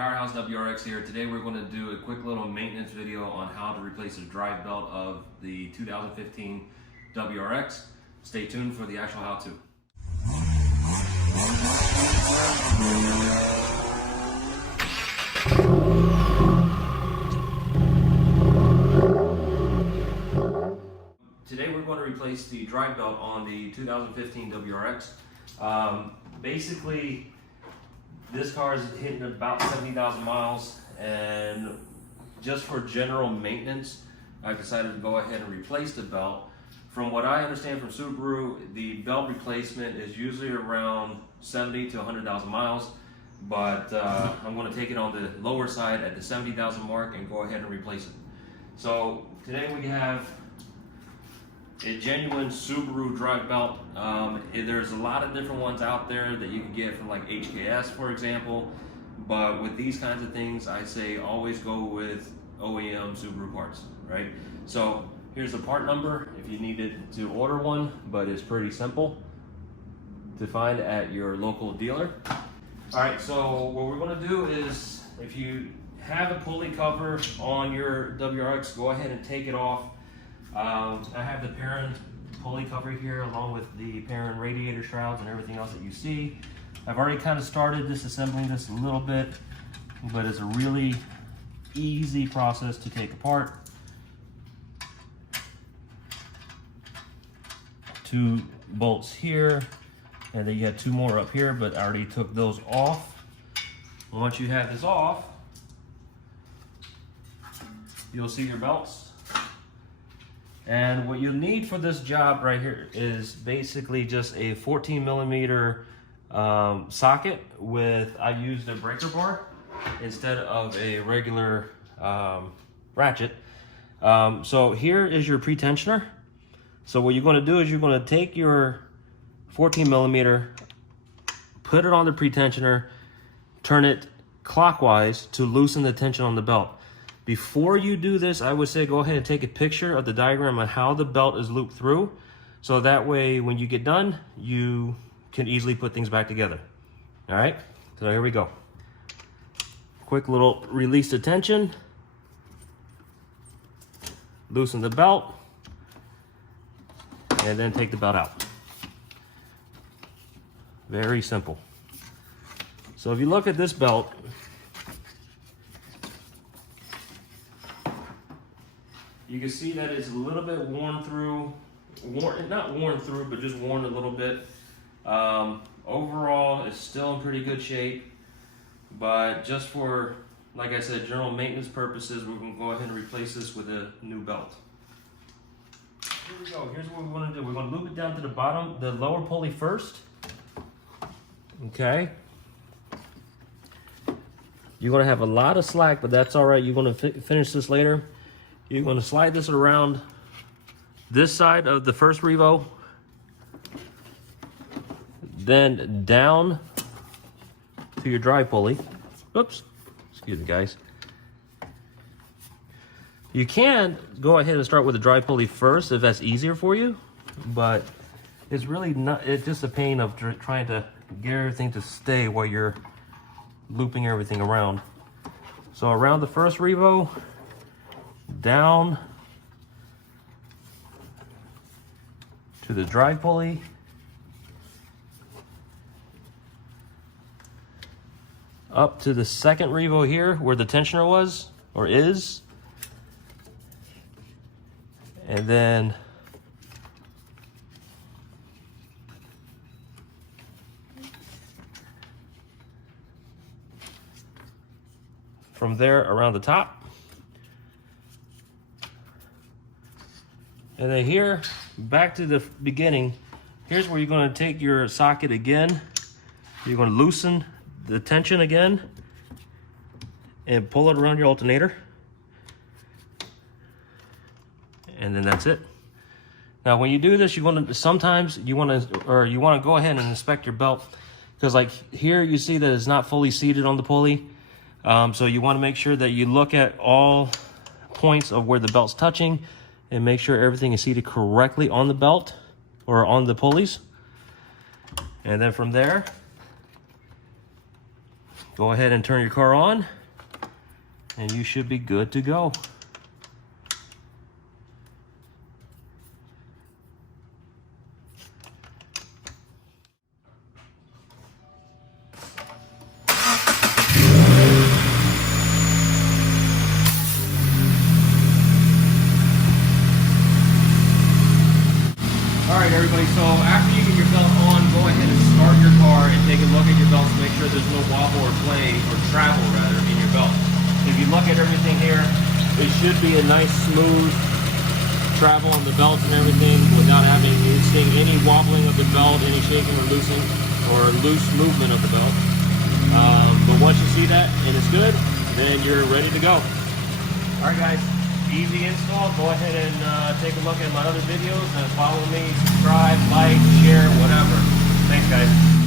Powerhouse WRX here. Today we're going to do a quick little maintenance video on how to replace the drive belt of the 2015 WRX. Stay tuned for the actual how-to. Today we're going to replace the drive belt on the 2015 WRX. Basically, this car is hitting about 70,000 miles, and just for general maintenance, I decided to go ahead and replace the belt. From what I understand from Subaru, the belt replacement is usually around 70 to 100,000 miles, but I'm going to take it on the lower side at the 70,000 mark and go ahead and replace it. So today we have a genuine Subaru drive belt. There's a lot of different ones out there that you can get from like HKS, for example, but with these kinds of things, I say always go with OEM Subaru parts, right? So here's the part number if you needed to order one, but it's pretty simple to find at your local dealer. All right, so what we're gonna do is, if you have a pulley cover on your WRX, go ahead and take it off. I have the parent pulley cover here along with the parent radiator shrouds and everything else that you see. I've already kind of started disassembling this a little bit, but it's a really easy process to take apart. Two bolts here, and then you have two more up here, but I already took those off. Once you have this off, you'll see your belts. And what you need for this job right here is basically just a 14 millimeter socket with, I used a breaker bar instead of a regular ratchet. So here is your pretensioner. So what you're going to do is you're going to take your 14 millimeter, put it on the pretensioner, turn it clockwise to loosen the tension on the belt. Before you do this, I would say go ahead and take a picture of the diagram on how the belt is looped through, so that way when you get done, you can easily put things back together. All right, so here we go. Quick little release the tension, loosen the belt, and then take the belt out. Very simple. So if you look at this belt, you can see that it's a little bit worn through, not worn through, but just worn a little bit. Overall, it's still in pretty good shape, but just for, like I said, general maintenance purposes, we're gonna go ahead and replace this with a new belt. Here we go, here's what we wanna do. We're gonna loop it down to the bottom, the lower pulley first. Okay. You're gonna have a lot of slack, but that's all right. You're gonna finish this later. You're going to slide this around this side of the first revo, then down to your drive pulley. Oops, excuse me guys. You can go ahead and start with the drive pulley first if that's easier for you, but it's really not, it's just a pain of trying to get everything to stay while you're looping everything around. So around the first revo, down to the drive pulley, up to the second revo here where the tensioner was or is, and then from there around the top. And then here, back to the beginning, here's where you're going to take your socket again. You're going to loosen the tension again and pull it around your alternator. And then that's it. Now when you do this, you're going to, sometimes you want to go ahead and inspect your belt, because like here you see that it's not fully seated on the pulley. So you want to make sure that you look at all points of where the belt's touching and make sure everything is seated correctly on the belt or on the pulleys. And then from there, Go ahead and turn your car on, and you should be good to go. Alright everybody, so after you get your belt on, go ahead and start your car and take a look at your belt to make sure there's no wobble or play, or travel rather, in your belt. If you look at everything here, it should be a nice smooth travel on the belts and everything without seeing any wobbling of the belt, any shaking or loosing, or loose movement of the belt. But once you see that and it's good, then you're ready to go. Alright guys, easy install. Go ahead and take a look at my other videos and follow me, subscribe, like, share, whatever. Thanks guys.